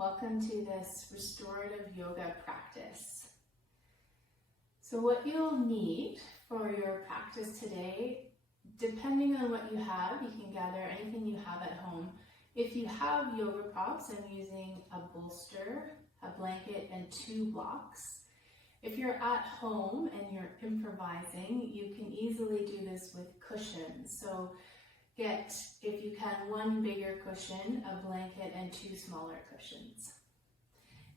Welcome to this restorative yoga practice. So what you'll need for your practice today, depending on what you have, you can gather anything you have at home. If you have yoga props, I'm using a bolster, a blanket, and 2 blocks. If you're at home and you're improvising, you can easily do this with cushions. So get, if you can, 1 bigger cushion, a blanket, and 2 smaller cushions.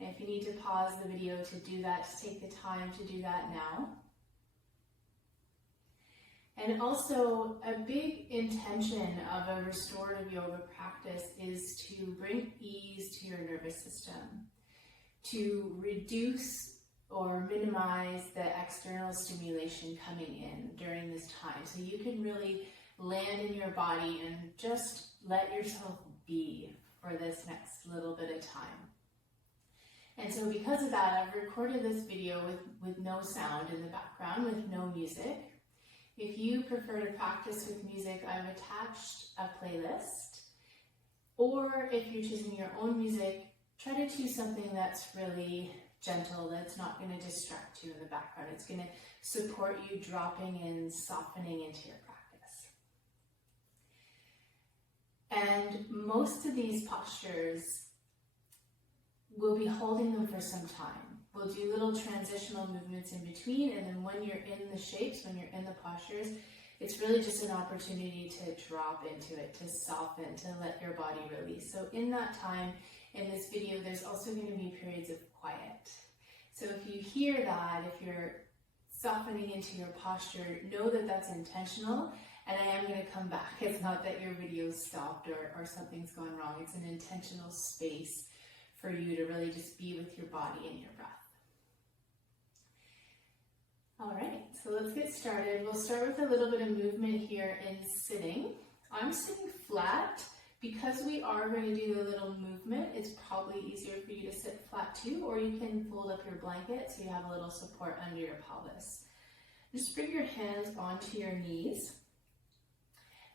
And if you need to pause the video to do that, just take the time to do that now. And also, a big intention of a restorative yoga practice is to bring ease to your nervous system, to reduce or minimize the external stimulation coming in during this time. So you can really land in your body and just let yourself be for this next little bit of time. And so because of that, I've recorded this video with no sound in the background, with no music. If you prefer to practice with music, I've attached a playlist. Or if you're choosing your own music, try to choose something that's really gentle, that's not going to distract you in the background. It's going to support you dropping in, softening into your practice. And most of these postures, we'll be holding them for some time. We'll do little transitional movements in between, and then when you're in the shapes, when you're in the postures, it's really just an opportunity to drop into it, to soften, to let your body release. So in that time, in this video, there's also going to be periods of quiet. So if you hear that, if you're softening into your posture, know that that's intentional, and I am going to come back. It's not that your video's stopped or something's gone wrong. It's an intentional space for you to really just be with your body and your breath. All right, so let's get started. We'll start with a little bit of movement here in sitting. I'm sitting flat. Because we are going to do a little movement, it's probably easier for you to sit flat too, or you can fold up your blanket so you have a little support under your pelvis. Just bring your hands onto your knees.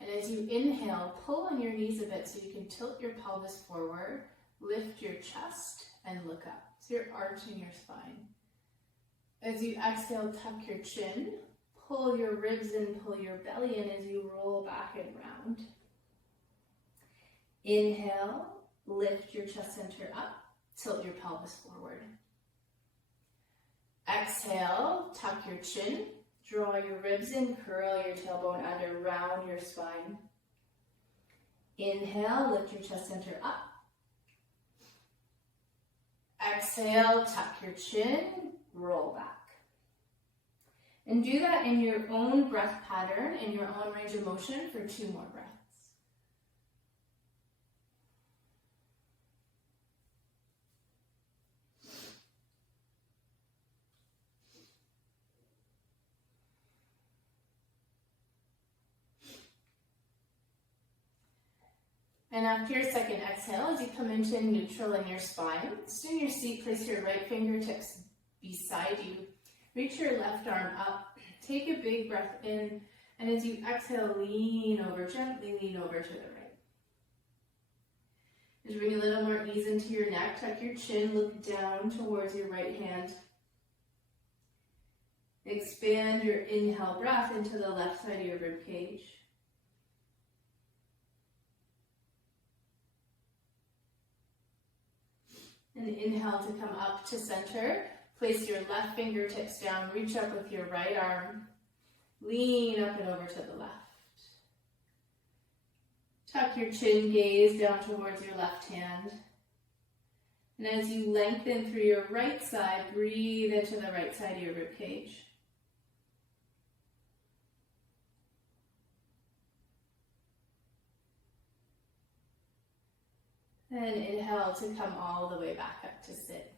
And as you inhale, pull on your knees a bit so you can tilt your pelvis forward, lift your chest, and look up. So you're arching your spine. As you exhale, tuck your chin, pull your ribs in, pull your belly in as you roll back and round. Inhale, lift your chest center up, tilt your pelvis forward. Exhale, tuck your chin, draw your ribs in, curl your tailbone under, round your spine. Inhale, lift your chest center up. Exhale, tuck your chin, roll back. And do that in your own breath pattern, in your own range of motion for 2 more breaths. And after your second exhale, as you come into neutral in your spine, sit in your seat, place your right fingertips beside you. Reach your left arm up. Take a big breath in, and as you exhale, lean over, gently lean over to the right. As you bring a little more ease into your neck, tuck your chin, look down towards your right hand. Expand your inhale breath into the left side of your rib cage. And inhale to come up to center. Place your left fingertips down, reach up with your right arm. Lean up and over to the left. Tuck your chin, gaze down towards your left hand. And as you lengthen through your right side, breathe into the right side of your rib cage. And inhale to come all the way back up to sit.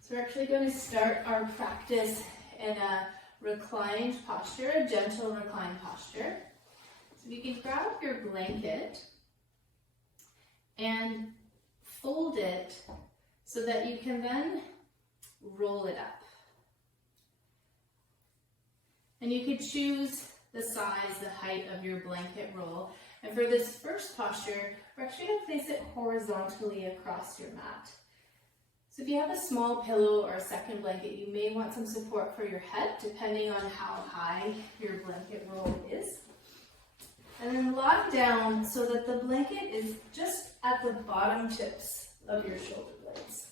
So we're actually going to start our practice in a reclined posture, a gentle reclined posture. So you can grab your blanket and fold it so that you can then roll it up. And you could choose the size, the height of your blanket roll. And for this first posture, we're actually going to place it horizontally across your mat. So if you have a small pillow or a second blanket, you may want some support for your head, depending on how high your blanket roll is. And then lie down so that the blanket is just at the bottom tips of your shoulder blades.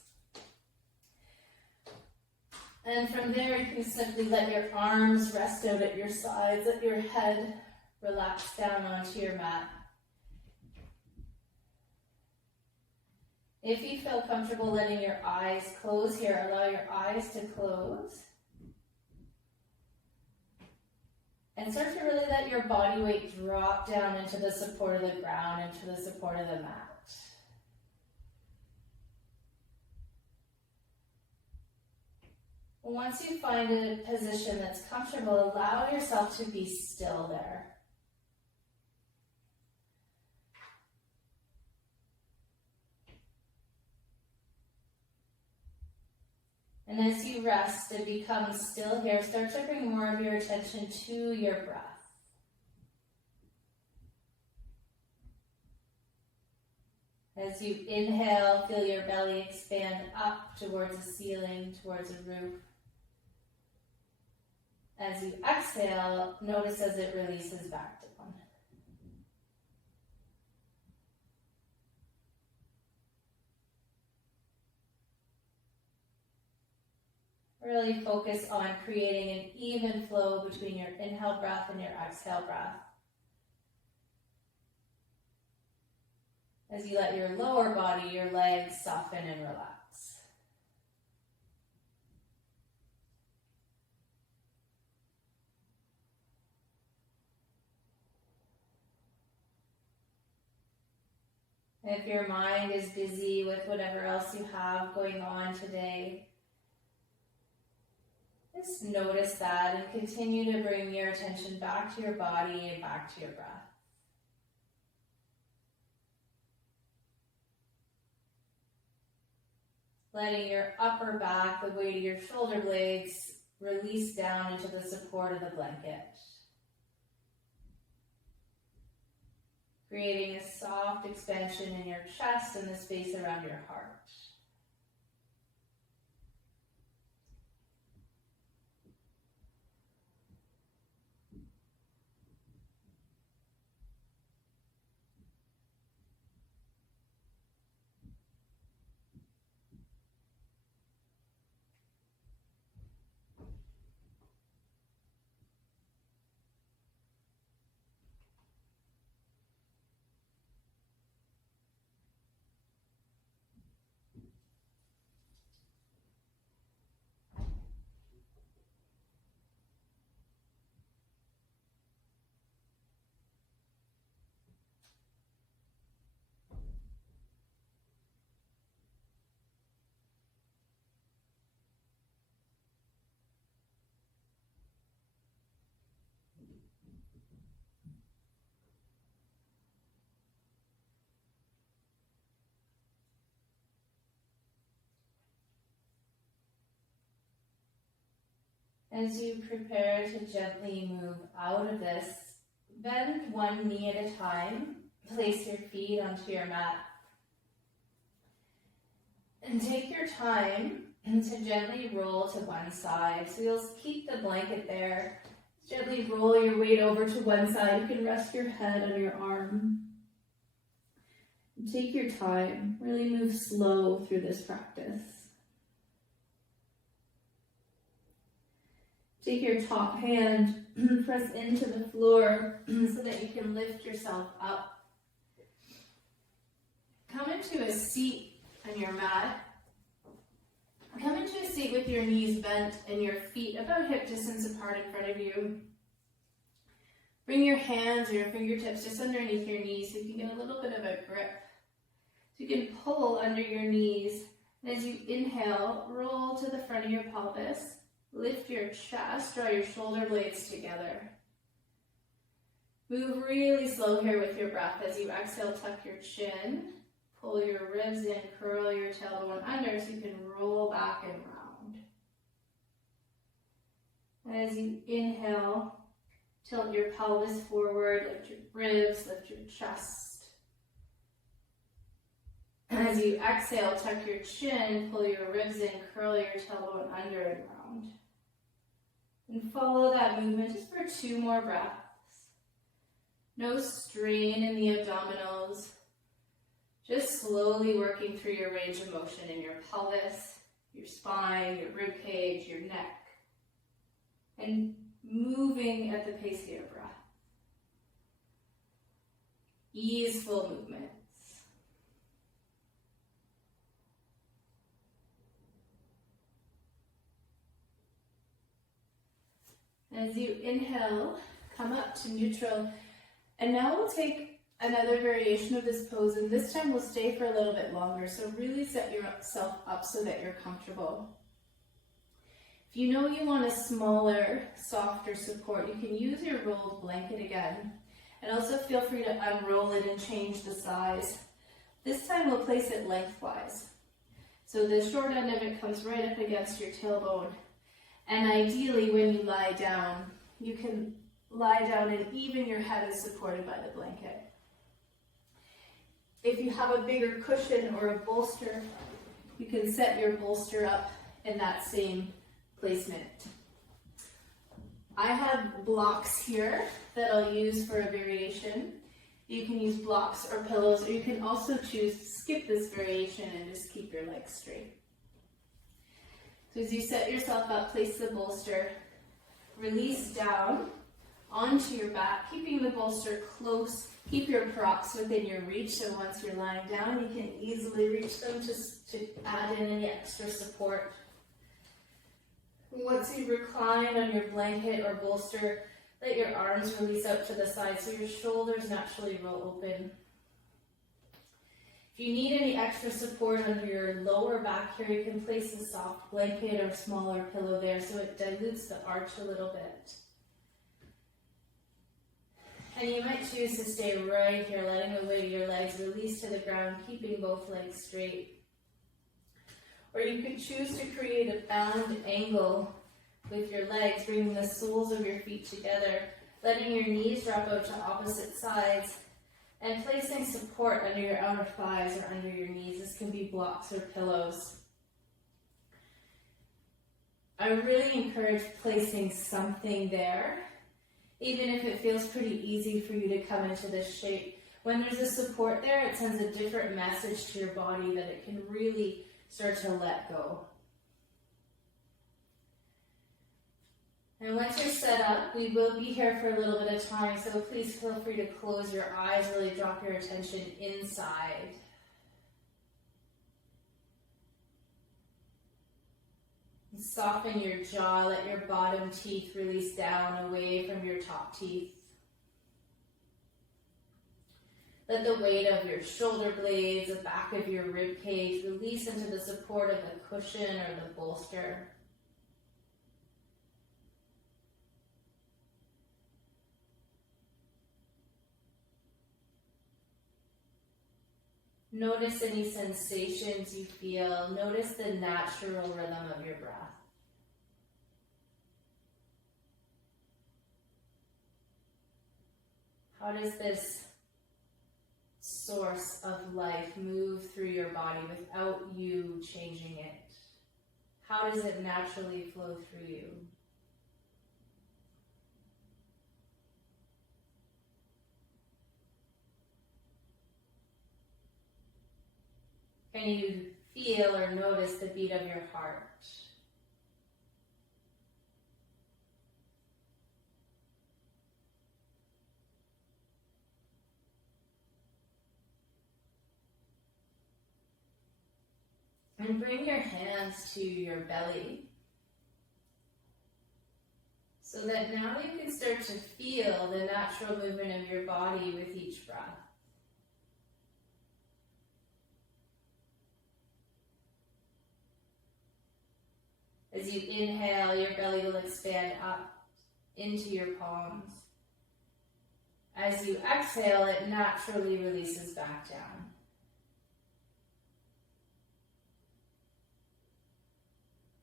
And from there, you can simply let your arms rest out at your sides, let your head relax down onto your mat. If you feel comfortable letting your eyes close here, allow your eyes to close. And start to really let your body weight drop down into the support of the ground, into the support of the mat. Once you find a position that's comfortable, allow yourself to be still there. And as you rest and become still here, start to bring more of your attention to your breath. As you inhale, feel your belly expand up towards the ceiling, towards a roof. As you exhale, notice as it releases back down. Really focus on creating an even flow between your inhale breath and your exhale breath. As you let your lower body, your legs soften and relax. If your mind is busy with whatever else you have going on today, just notice that and continue to bring your attention back to your body and back to your breath. Letting your upper back, the weight of your shoulder blades, release down into the support of the blanket. Creating a soft expansion in your chest and the space around your heart. As you prepare to gently move out of this, bend one knee at a time, place your feet onto your mat, and take your time to gently roll to one side. So you'll keep the blanket there. Gently roll your weight over to one side. You can rest your head on your arm. Take your time. Really move slow through this practice. Take your top hand, press into the floor so that you can lift yourself up. Come into a seat on your mat. Come into a seat with your knees bent and your feet about hip distance apart in front of you. Bring your hands or your fingertips just underneath your knees so you can get a little bit of a grip. So you can pull under your knees. And as you inhale, roll to the front of your pelvis. Lift your chest, draw your shoulder blades together. Move really slow here with your breath. As you exhale, tuck your chin, pull your ribs in, curl your tailbone under so you can roll back and round. And as you inhale, Tilt your pelvis forward, lift your ribs, lift your chest. As you exhale, tuck your chin, pull your ribs in, curl your tailbone under and round. And follow that movement just for 2 more breaths. No strain in the abdominals. Just slowly working through your range of motion in your pelvis, your spine, your rib cage, your neck. And moving at the pace of your breath. Easeful movements. As you inhale, come up to neutral. And now we'll take another variation of this pose, and this time we'll stay for a little bit longer. So really set yourself up so that you're comfortable. If you know you want a smaller, softer support, you can use your rolled blanket again. And also feel free to unroll it and change the size. This time we'll place it lengthwise. So the short end of it comes right up against your tailbone. And ideally when you lie down, you can lie down and even your head is supported by the blanket. If you have a bigger cushion or a bolster, you can set your bolster up in that same placement. I have blocks here that I'll use for a variation. You can use blocks or pillows, or you can also choose to skip this variation and just keep your legs straight. So as you set yourself up, place the bolster, release down onto your back, keeping the bolster close. Keep your props within your reach, so once you're lying down, you can easily reach them to add in any extra support. Once you recline on your blanket or bolster, let your arms release out to the side so your shoulders naturally roll open. If you need any extra support under your lower back here, you can place a soft blanket or smaller pillow there so it dilutes the arch a little bit. And you might choose to stay right here, letting the weight of your legs release to the ground, keeping both legs straight. Or you could choose to create a bound angle with your legs, bringing the soles of your feet together, letting your knees drop out to opposite sides, and placing support under your outer thighs or under your knees. This can be blocks or pillows. I really encourage placing something there, even if it feels pretty easy for you to come into this shape. When there's a support there, it sends a different message to your body that it can really start to let go. And once you're set up, we will be here for a little bit of time, so please feel free to close your eyes, really drop your attention inside. And soften your jaw, let your bottom teeth release down away from your top teeth. Let the weight of your shoulder blades, the back of your rib cage release into the support of the cushion or the bolster. Notice any sensations you feel. Notice the natural rhythm of your breath. How does this source of life move through your body without you changing it? How does it naturally flow through you? Can you feel or notice the beat of your heart? And bring your hands to your belly so that now you can start to feel the natural movement of your body with each breath. As you inhale, your belly will expand up into your palms. As you exhale, it naturally releases back down.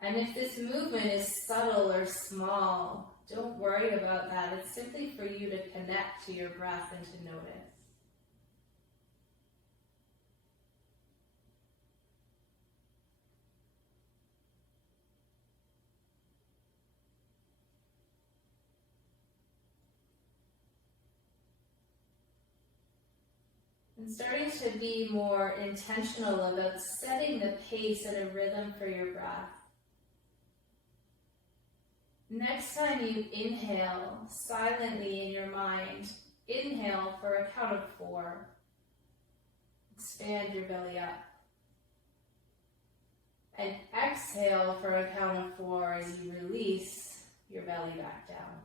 And if this movement is subtle or small, Don't worry about that. It's simply for you to connect to your breath and to notice. And starting to be more intentional about setting the pace and a rhythm for your breath. Next time you inhale silently in your mind, inhale for a count of 4. Expand your belly up. And exhale for a count of 4 as you release your belly back down.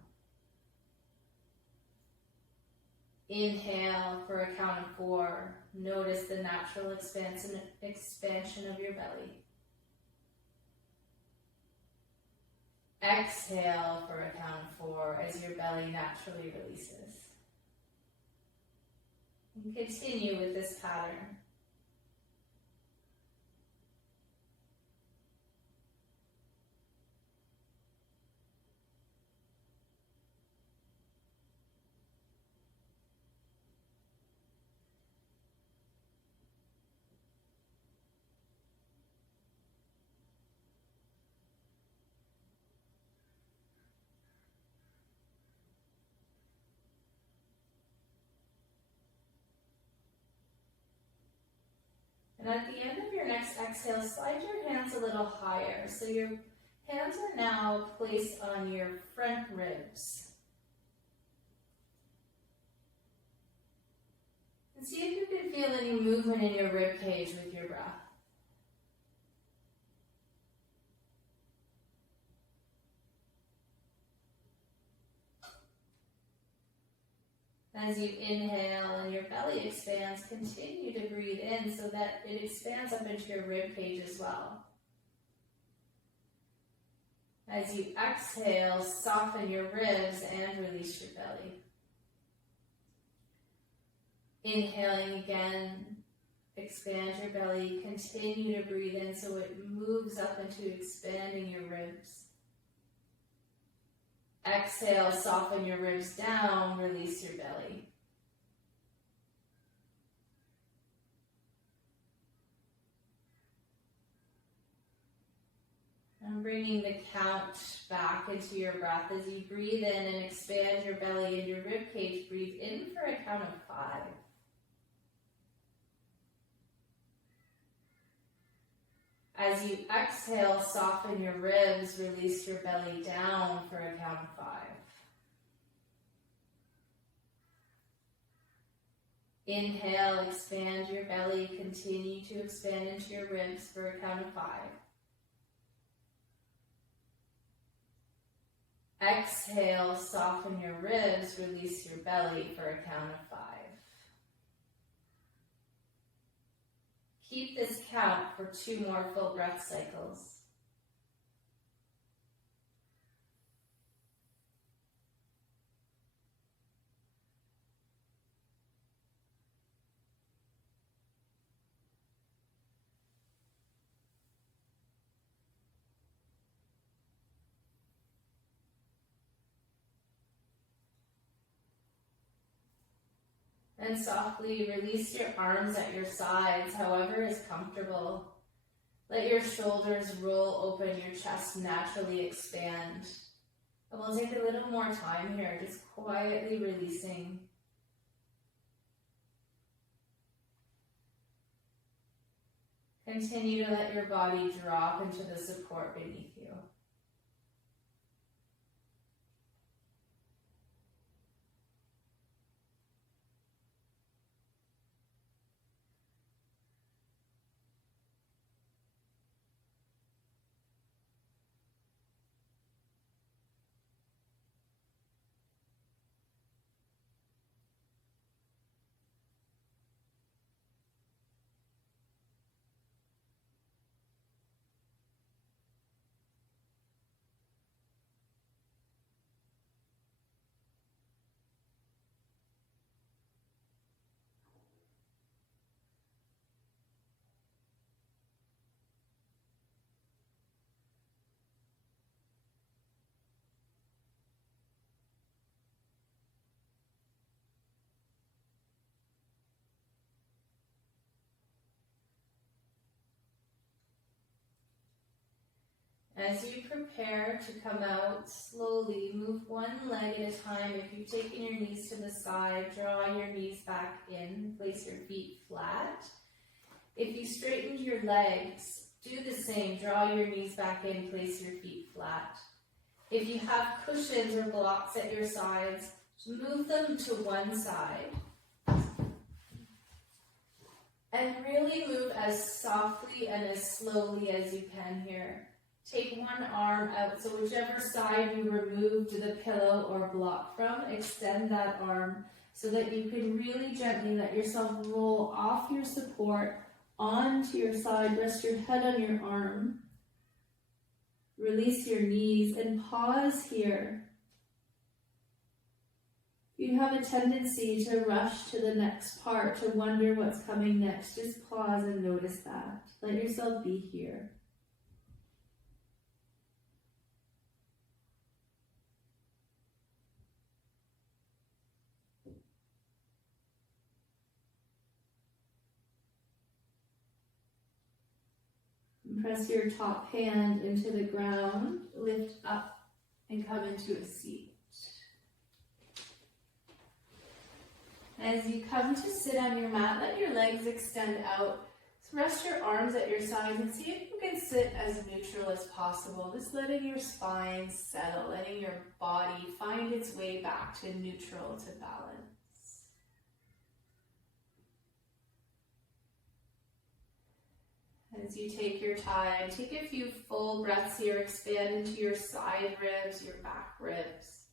Inhale for a count of 4. Notice the natural expansion of your belly. Exhale for a count of 4 as your belly naturally releases. And continue with this pattern. And at the end of your next exhale, slide your hands a little higher. So your hands are now placed on your front ribs. And see if you can feel any movement in your rib cage with your breath. As you inhale and your belly expands, continue to breathe in so that it expands up into your rib cage as well. As you exhale, soften your ribs and release your belly. Inhaling again, expand your belly, continue to breathe in so it moves up into expanding your ribs. Exhale, soften your ribs down, release your belly. And bringing the count back into your breath as you breathe in and expand your belly and your rib cage. Breathe in for a count of 5. As you exhale, soften your ribs, release your belly down for a count of 5. Inhale, expand your belly, continue to expand into your ribs for a count of 5. Exhale, soften your ribs, release your belly for a count of 5. Keep this count for 2 more full breath cycles. And softly release your arms at your sides, however is comfortable. Let your shoulders roll open, your chest naturally expand. And we'll take a little more time here, just quietly releasing. Continue to let your body drop into the support beneath you. As you prepare to come out, slowly move one leg at a time. If you've taken your knees to the side, draw your knees back in, place your feet flat. If you straightened your legs, do the same. Draw your knees back in, place your feet flat. If you have cushions or blocks at your sides, move them to one side. And really move as softly and as slowly as you can here. Take one arm out, so whichever side you removed the pillow or block from, extend that arm so that you can really gently let yourself roll off your support onto your side. Rest your head on your arm. Release your knees and pause here. You have a tendency to rush to the next part, to wonder what's coming next. Just pause and notice that. Let yourself be here. Press your top hand into the ground, lift up, and come into a seat. As you come to sit on your mat, let your legs extend out. So rest your arms at your sides and see if you can sit as neutral as possible. Just letting your spine settle, letting your body find its way back to neutral, to balance. As you take your time, take a few full breaths here, expand into your side ribs, your back ribs.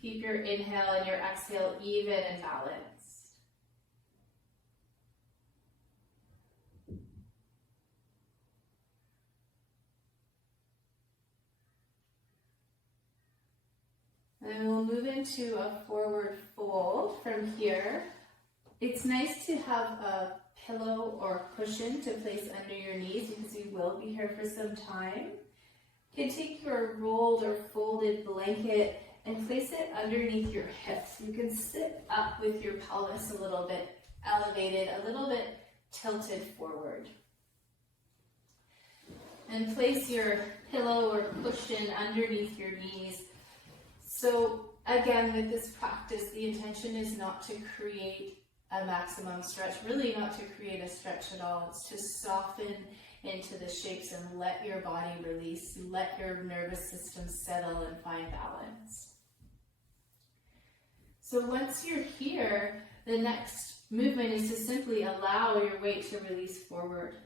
Keep your inhale and your exhale even and balanced. And we'll move into a forward fold from here. It's nice to have a pillow or cushion to place under your knees because you will be here for some time. You can take your rolled or folded blanket and place it underneath your hips. You can sit up with your pelvis a little bit elevated, a little bit tilted forward. And place your pillow or cushion underneath your knees. So again, with this practice, the intention is not to create a maximum stretch, really not to create a stretch at all. It's to soften into the shapes and let your body release, let your nervous system settle and find balance. So once you're here, the next movement is to simply allow your weight to release forward.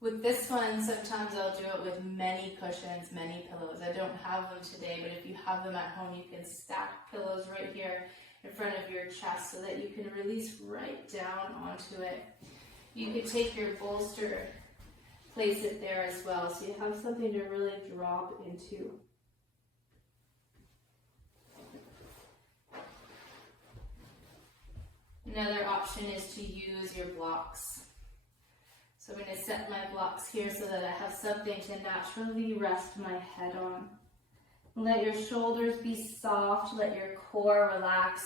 With this one, sometimes I'll do it with many cushions, many pillows. I don't have them today, but if you have them at home, you can stack pillows right here in front of your chest so that you can release right down onto it. You could take your bolster, place it there as well, so you have something to really drop into. Another option is to use your blocks. So I'm going to set my blocks here so that I have something to naturally rest my head on. Let your shoulders be soft, let your core relax,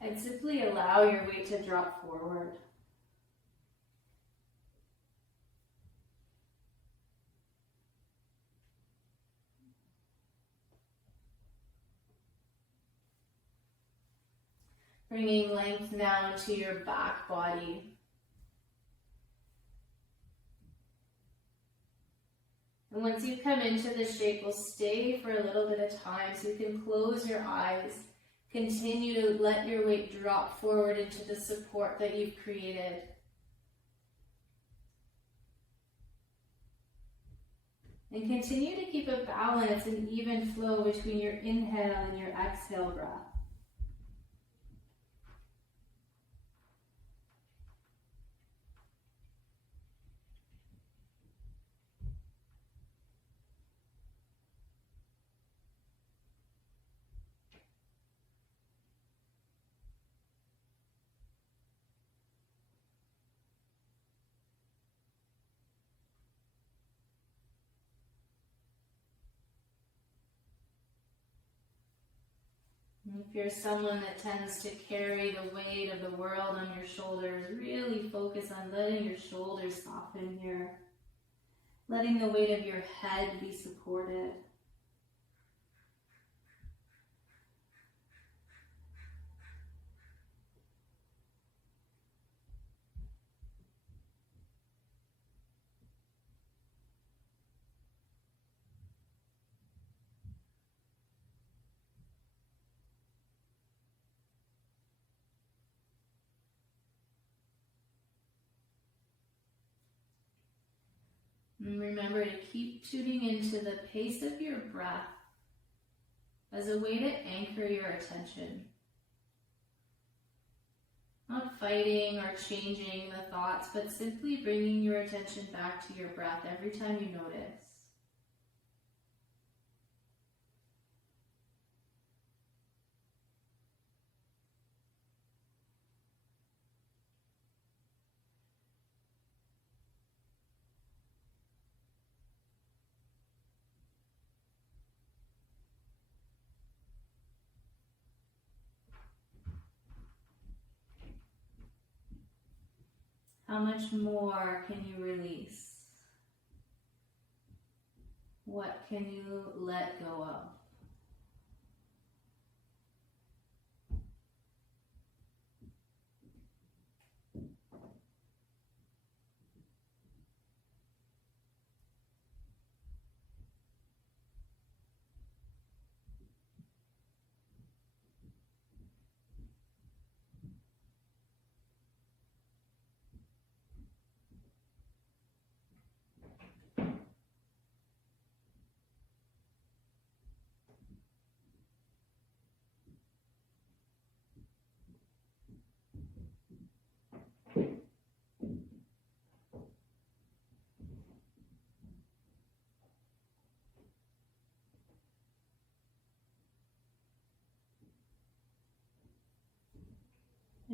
and simply allow your weight to drop forward. Bringing length now into your back body. And once you come into this shape, we'll stay for a little bit of time so you can close your eyes. Continue to let your weight drop forward into the support that you've created. And continue to keep a balance and even flow between your inhale and your exhale breath. If you're someone that tends to carry the weight of the world on your shoulders, really focus on letting your shoulders soften here. Letting the weight of your head be supported. And remember to keep tuning into the pace of your breath as a way to anchor your attention. Not fighting or changing the thoughts, but simply bringing your attention back to your breath every time you notice. How much more can you release? What can you let go of?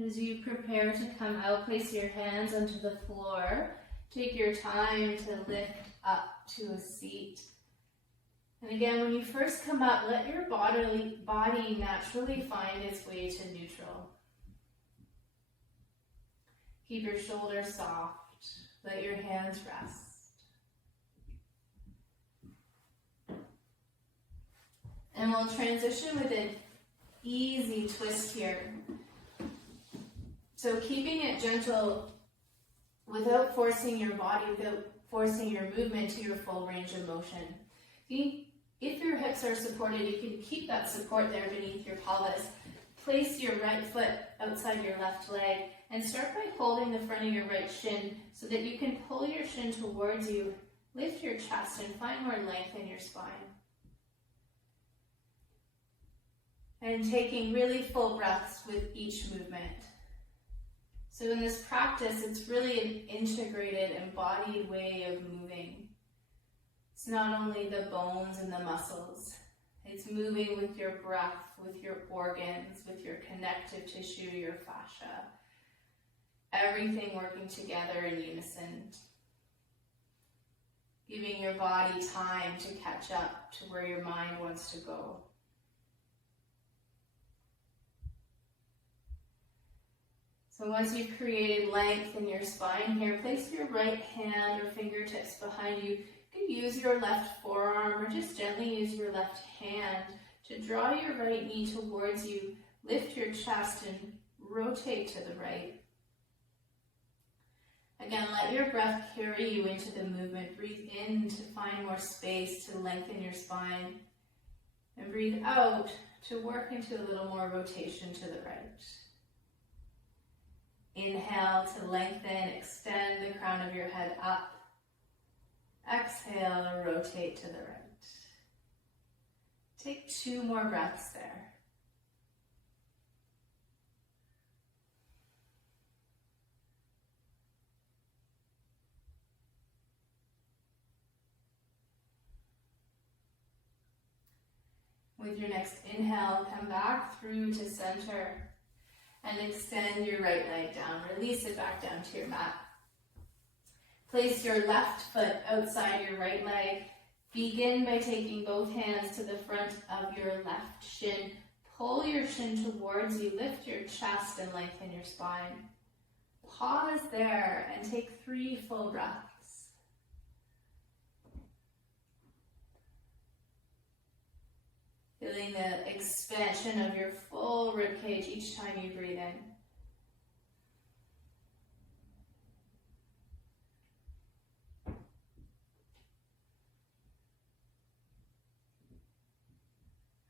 As you prepare to come out, place your hands onto the floor. Take your time to lift up to a seat. And again, when you first come up, let your body naturally find its way to neutral. Keep your shoulders soft. Let your hands rest. And we'll transition with an easy twist here. So keeping it gentle without forcing your body, without forcing your movement to your full range of motion. If your hips are supported, you can keep that support there beneath your pelvis. Place your right foot outside your left leg and start by holding the front of your right shin so that you can pull your shin towards you, lift your chest and find more length in your spine. And taking really full breaths with each movement. So in this practice, it's really an integrated, embodied way of moving. It's not only the bones and the muscles. It's moving with your breath, with your organs, with your connective tissue, your fascia. Everything working together in unison. Giving your body time to catch up to where your mind wants to go. So once you've created length in your spine here, place your right hand or fingertips behind you. You can use your left forearm or just gently use your left hand to draw your right knee towards you. Lift your chest and rotate to the right. Again, let your breath carry you into the movement. Breathe in to find more space to lengthen your spine. And breathe out to work into a little more rotation to the right. Inhale to lengthen, extend the crown of your head up. Exhale, rotate to the right. Take 2 more breaths there. With your next inhale, come back through to center. And extend your right leg down. Release it back down to your mat. Place your left foot outside your right leg. Begin by taking both hands to the front of your left shin. Pull your shin towards you, lift your chest and lengthen your spine. Pause there and take 3 full breaths. Feeling the expansion of your full ribcage each time you breathe in.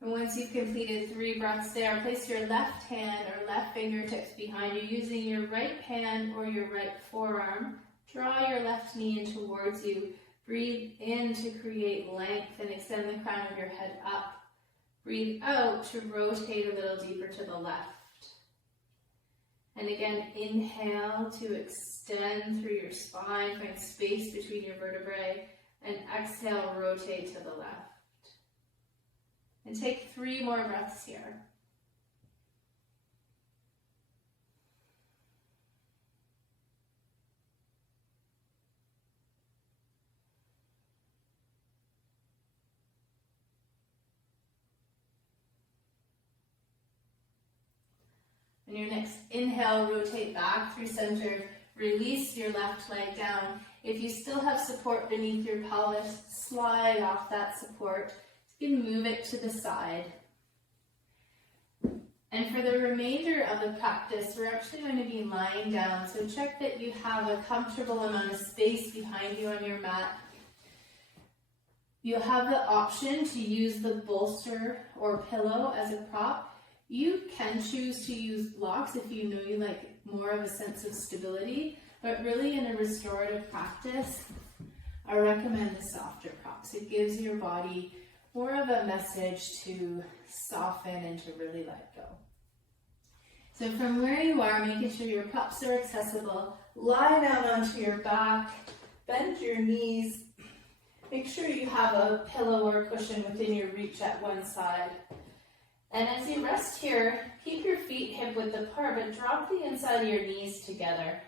And once you've completed 3 breaths there, place your left hand or left fingertips behind you using your right hand or your right forearm. Draw your left knee in towards you. Breathe in to create length and extend the crown of your head up. Breathe out to rotate a little deeper to the left. And again, inhale to extend through your spine, find space between your vertebrae, and exhale, rotate to the left. And take 3 more breaths here. On your next inhale, rotate back through center. Release your left leg down. If you still have support beneath your pelvis, slide off that support. You can move it to the side. And for the remainder of the practice, we're actually going to be lying down. So check that you have a comfortable amount of space behind you on your mat. You'll have the option to use the bolster or pillow as a prop. You can choose to use blocks if you know you like more of a sense of stability, but really in a restorative practice, I recommend the softer props. It gives your body more of a message to soften and to really let go. So from where you are, making sure your props are accessible, lie down onto your back, bend your knees, make sure you have a pillow or cushion within your reach at one side. And as you rest here, keep your feet hip width apart, but drop the inside of your knees together.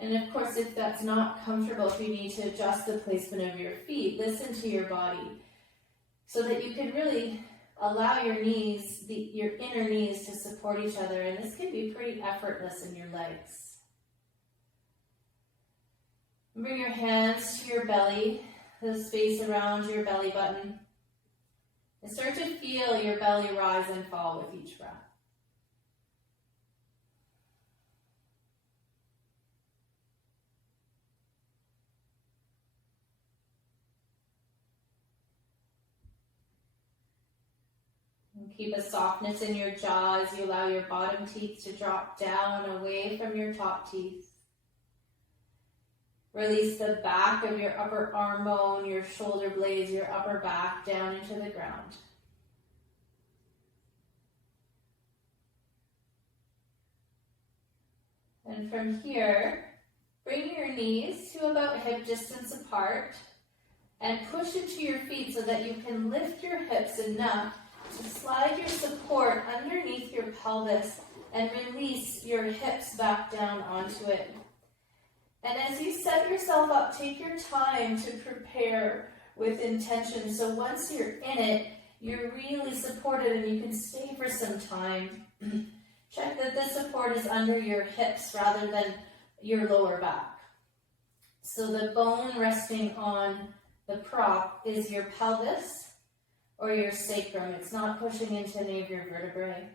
And of course, if that's not comfortable, if you need to adjust the placement of your feet, listen to your body so that you can really allow your knees, your inner knees to support each other. And this can be pretty effortless in your legs. Bring your hands to your belly, the space around your belly button. And start to feel your belly rise and fall with each breath. And keep a softness in your jaw as you allow your bottom teeth to drop down away from your top teeth. Release the back of your upper arm bone, your shoulder blades, your upper back down into the ground. And from here, bring your knees to about hip distance apart and push into your feet so that you can lift your hips enough to slide your support underneath your pelvis and release your hips back down onto it. And as you set yourself up, take your time to prepare with intention. So once you're in it, you're really supported and you can stay for some time. Check that the support is under your hips rather than your lower back. So the bone resting on the prop is your pelvis or your sacrum. It's not pushing into any of your vertebrae.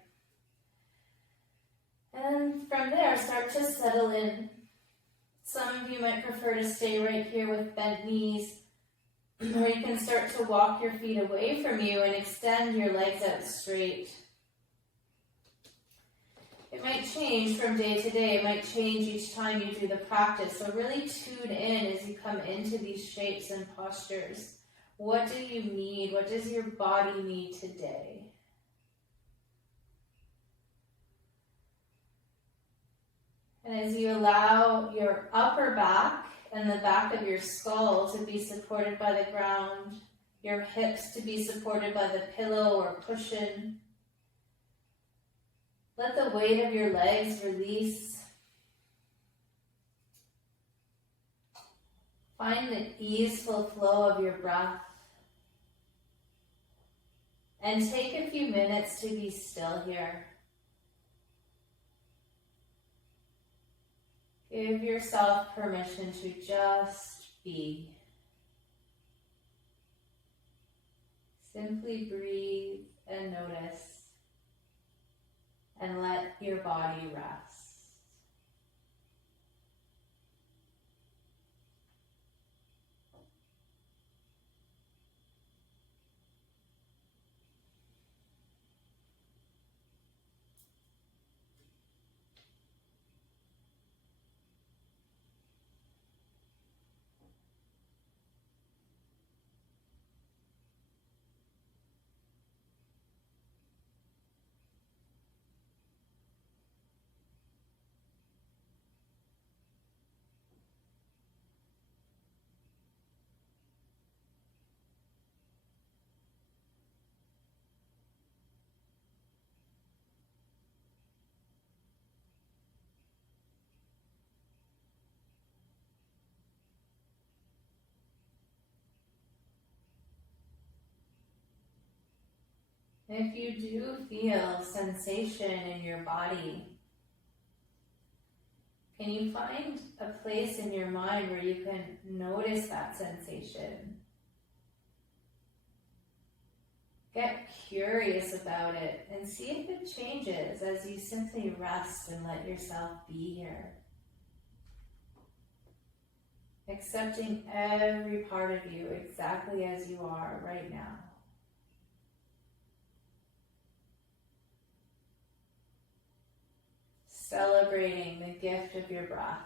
And from there, start to settle in. Some of you might prefer to stay right here with bent knees, or you can start to walk your feet away from you and extend your legs out straight. It might change from day to day. It might change each time you do the practice. So really tune in as you come into these shapes and postures. What do you need? What does your body need today? And as you allow your upper back and the back of your skull to be supported by the ground, your hips to be supported by the pillow or cushion, let the weight of your legs release. Find the easeful flow of your breath. And take a few minutes to be still here. Give yourself permission to just be. Simply breathe and notice, and let your body rest. If you do feel sensation in your body, can you find a place in your mind where you can notice that sensation? Get curious about it and see if it changes as you simply rest and let yourself be here. Accepting every part of you exactly as you are right now. Celebrating the gift of your breath.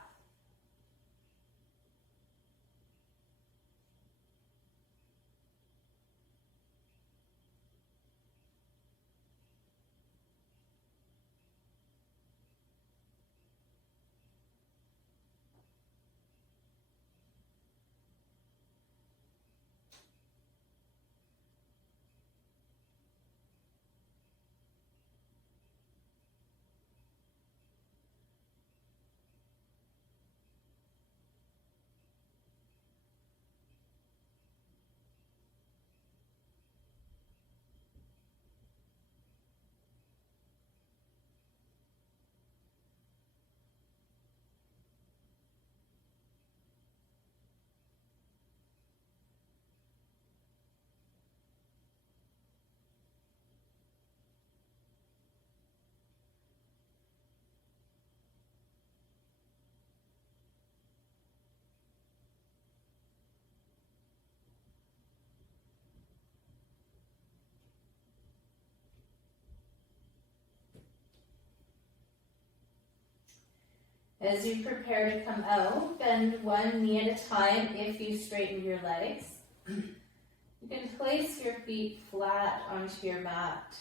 As you prepare to come out, bend one knee at a time if you straighten your legs. You can place your feet flat onto your mat.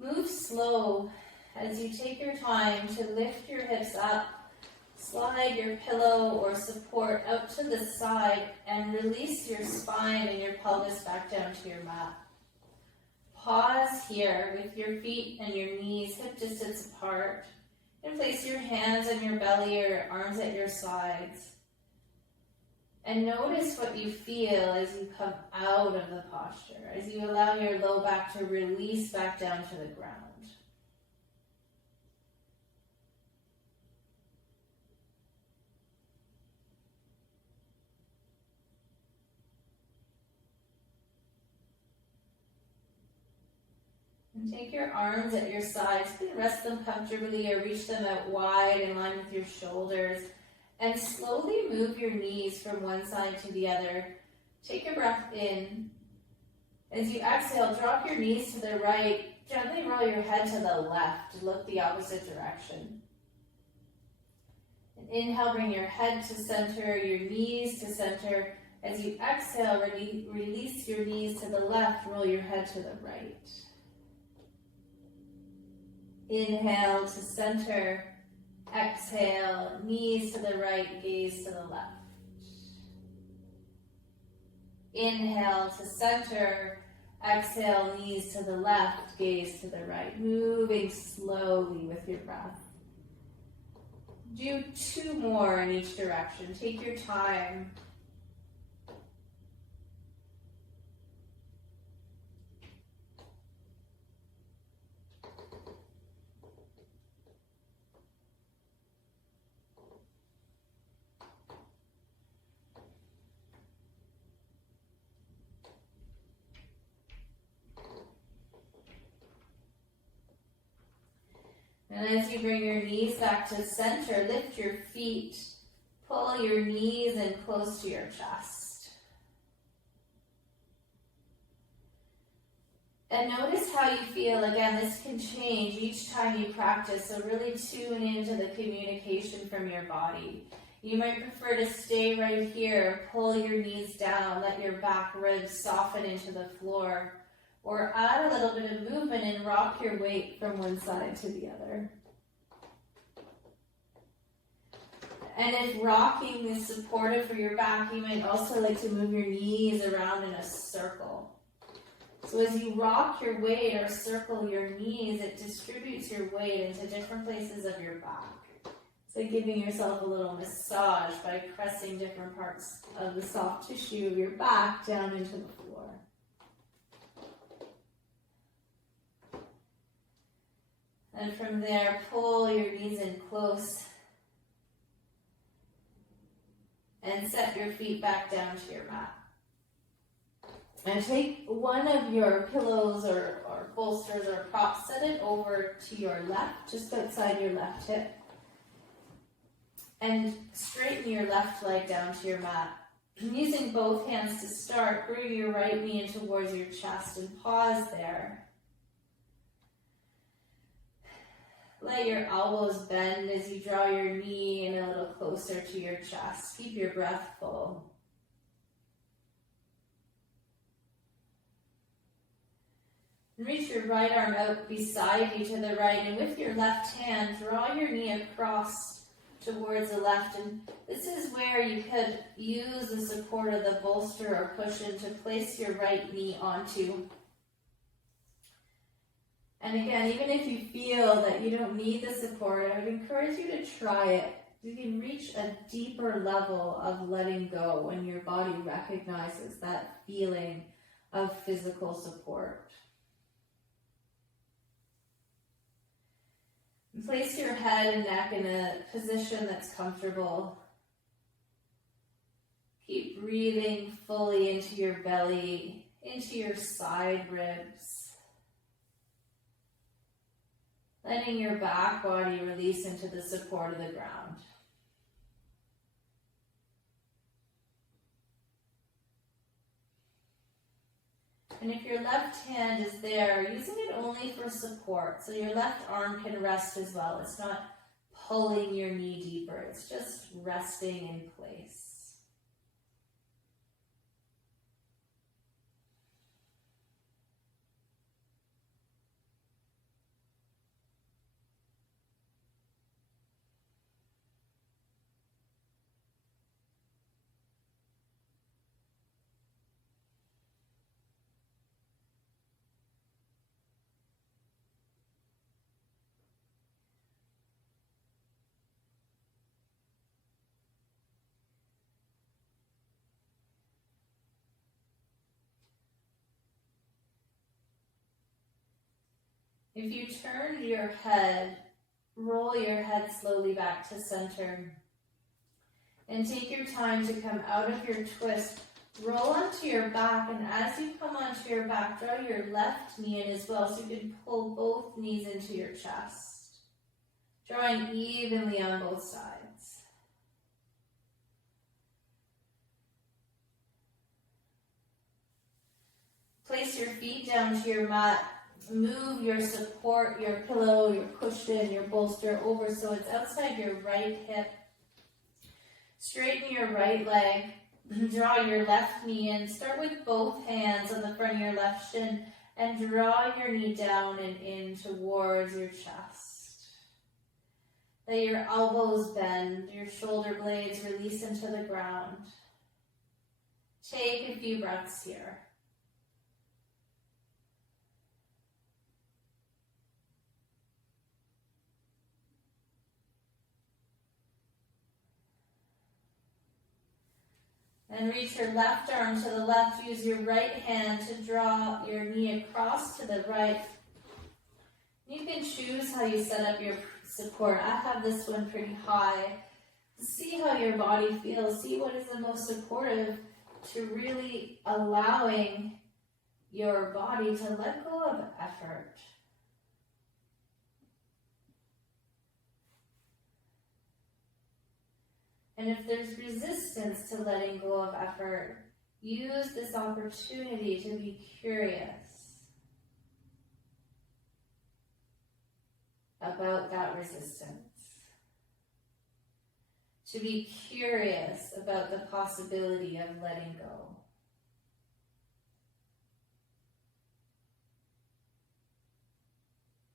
Move slow as you take your time to lift your hips up, slide your pillow or support out to the side, and release your spine and your pelvis back down to your mat. Pause here with your feet and your knees hip distance apart. And place your hands on your belly or your arms at your sides. And notice what you feel as you come out of the posture, as you allow your low back to release back down to the ground. And take your arms at your sides. You can rest them comfortably or reach them out wide in line with your shoulders. And slowly move your knees from one side to the other. Take a breath in. As you exhale, drop your knees to the right. Gently roll your head to the left. Look the opposite direction. And inhale, bring your head to center, your knees to center. As you exhale, release your knees to the left. Roll your head to the right. Inhale to center, exhale, knees to the right, gaze to the left. Inhale to center, exhale, knees to the left, gaze to the right. Moving slowly with your breath. Do 2 more in each direction. Take your time. And as you bring your knees back to center, lift your feet, pull your knees in close to your chest. And notice how you feel. Again, this can change each time you practice, so really tune into the communication from your body. You might prefer to stay right here, pull your knees down, let your back ribs soften into the floor, or add a little bit of movement and rock your weight from one side to the other. And if rocking is supportive for your back, you might also like to move your knees around in a circle. So as you rock your weight or circle your knees, it distributes your weight into different places of your back. It's like giving yourself a little massage by pressing different parts of the soft tissue of your back down into the floor. And from there, pull your knees in close and set your feet back down to your mat. And take one of your pillows or bolsters or props, set it over to your left, just outside your left hip. And straighten your left leg down to your mat. Using both hands to start, bring your right knee in towards your chest and pause there. Let your elbows bend as you draw your knee in a little closer to your chest. Keep your breath full. And reach your right arm out beside you to the right, and with your left hand, draw your knee across towards the left. And this is where you could use the support of the bolster or cushion to place your right knee onto. And again, even if you feel that you don't need the support, I would encourage you to try it. You can reach a deeper level of letting go when your body recognizes that feeling of physical support. And place your head and neck in a position that's comfortable. Keep breathing fully into your belly, into your side ribs. Letting your back body release into the support of the ground. And if your left hand is there, using it only for support, so your left arm can rest as well. It's not pulling your knee deeper, it's just resting in place. If you turn your head, roll your head slowly back to center. And take your time to come out of your twist. Roll onto your back, and as you come onto your back, draw your left knee in as well, so you can pull both knees into your chest. Drawing evenly on both sides. Place your feet down to your mat. Move your support, your pillow, your cushion, your bolster over so it's outside your right hip. Straighten your right leg. Draw your left knee in. Start with both hands on the front of your left shin and draw your knee down and in towards your chest. Let your elbows bend, your shoulder blades release into the ground. Take a few breaths here. And reach your left arm to the left. Use your right hand to draw your knee across to the right. You can choose how you set up your support. I have this one pretty high. See how your body feels. See what is the most supportive to really allowing your body to let go of effort. And if there's resistance to letting go of effort, use this opportunity to be curious about that resistance. To be curious about the possibility of letting go.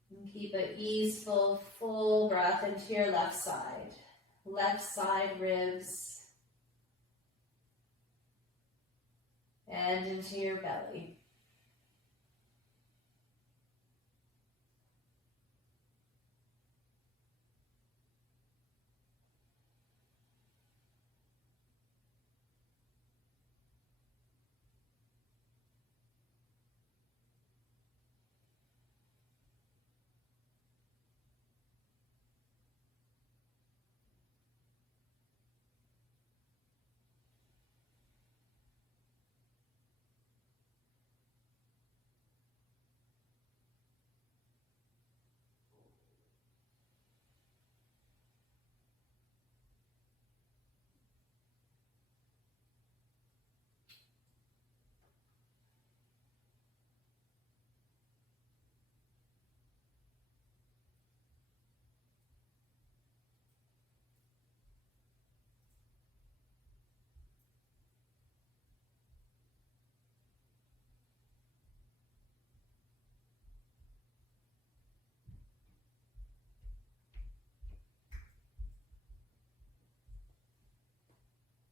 And keep an easeful, full breath into your left side. Left side ribs. And into your belly.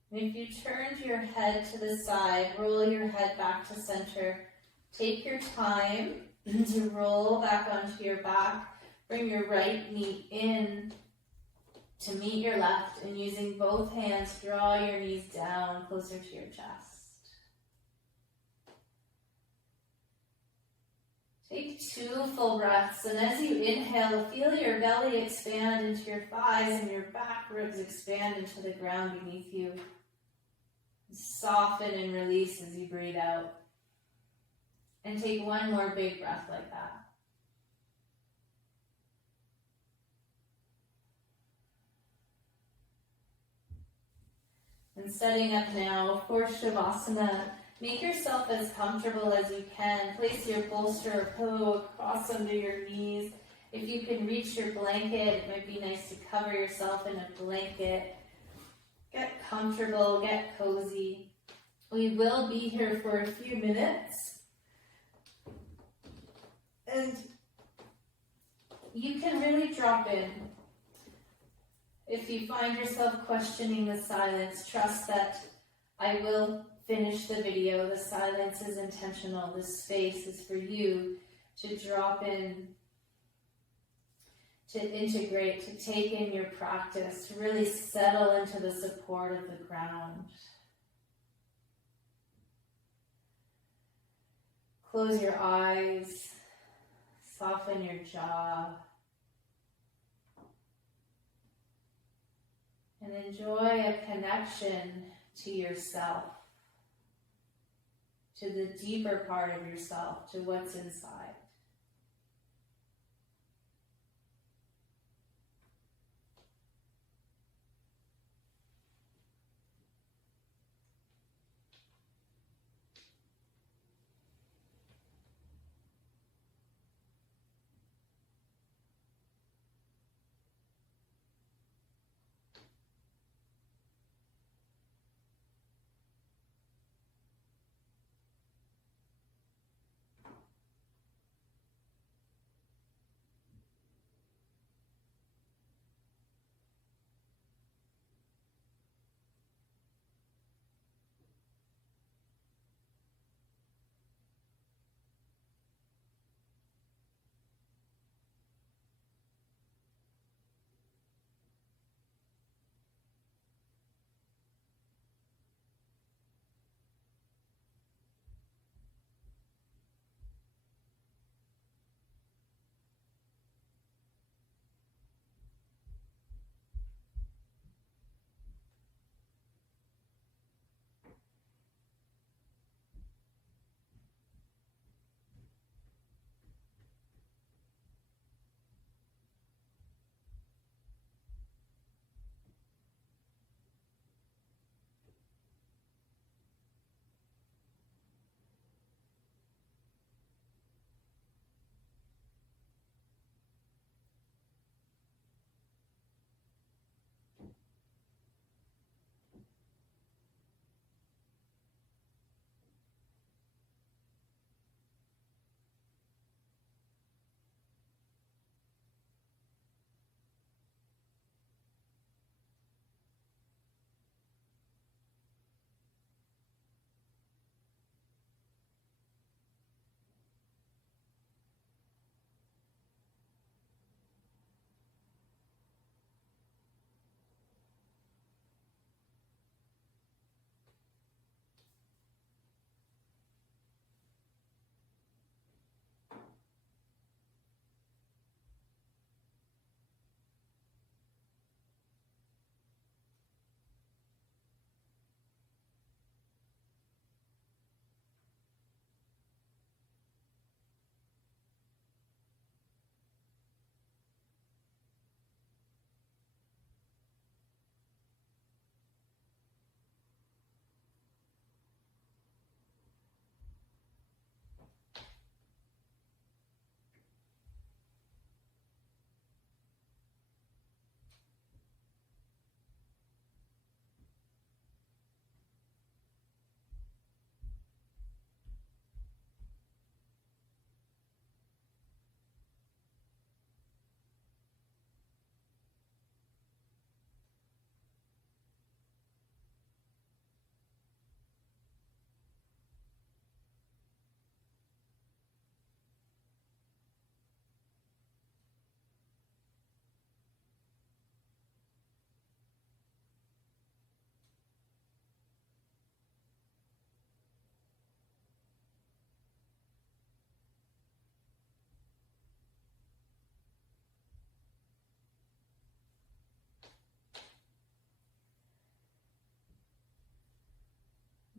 And if you turned your head to the side, roll your head back to center. Take your time to roll back onto your back. Bring your right knee in to meet your left, and using both hands, draw your knees down closer to your chest. Take 2 full breaths, and as you inhale, feel your belly expand into your thighs and your back ribs expand into the ground beneath you. Soften and release as you breathe out. And take 1 more big breath like that. And setting up now for Shavasana, make yourself as comfortable as you can. Place your bolster or pillow across under your knees. If you can reach your blanket, it might be nice to cover yourself in a blanket. Get comfortable, get cozy. We will be here for a few minutes. And you can really drop in. If you find yourself questioning the silence, trust that I will finish the video. The silence is intentional. This space is for you to drop in, to integrate, to take in your practice, to really settle into the support of the ground. Close your eyes, soften your jaw, and enjoy a connection to yourself, to the deeper part of yourself, to what's inside.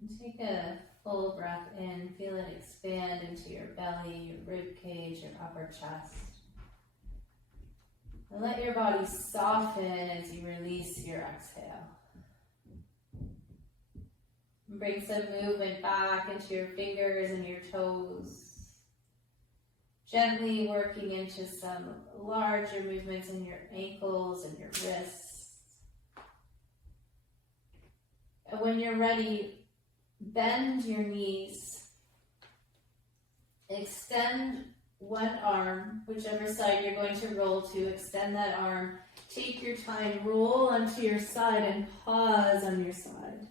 And take a full breath in, feel it expand into your belly, your rib cage, your upper chest. And let your body soften as you release your exhale. And bring some movement back into your fingers and your toes. Gently working into some larger movements in your ankles and your wrists. And when you're ready, bend your knees. Extend one arm, whichever side you're going to roll to, extend that arm. Take your time, roll onto your side and pause on your side.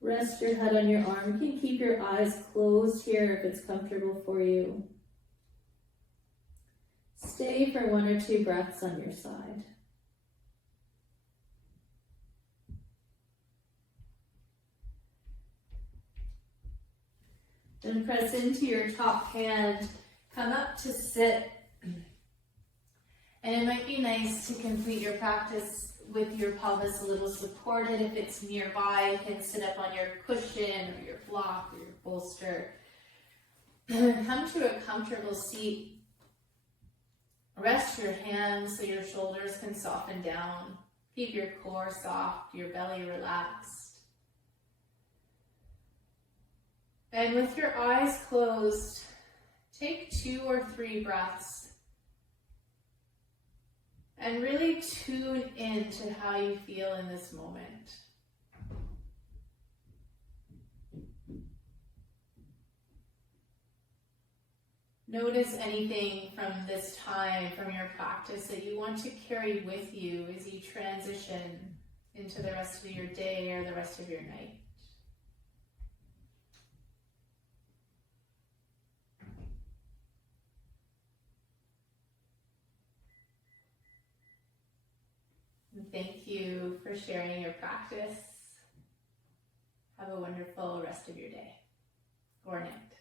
Rest your head on your arm. You can keep your eyes closed here if it's comfortable for you. Stay for 1 or 2 breaths on your side. Then press into your top hand, come up to sit. And it might be nice to complete your practice with your pelvis a little supported. If it's nearby, you can sit up on your cushion or your block or your bolster. Come to a comfortable seat. Rest your hands so your shoulders can soften down. Keep your core soft, your belly relaxed. And with your eyes closed, take 2 or 3 breaths and really tune in to how you feel in this moment. Notice anything from this time, from your practice, that you want to carry with you as you transition into the rest of your day or the rest of your night. And thank you for sharing your practice. Have a wonderful rest of your day or night.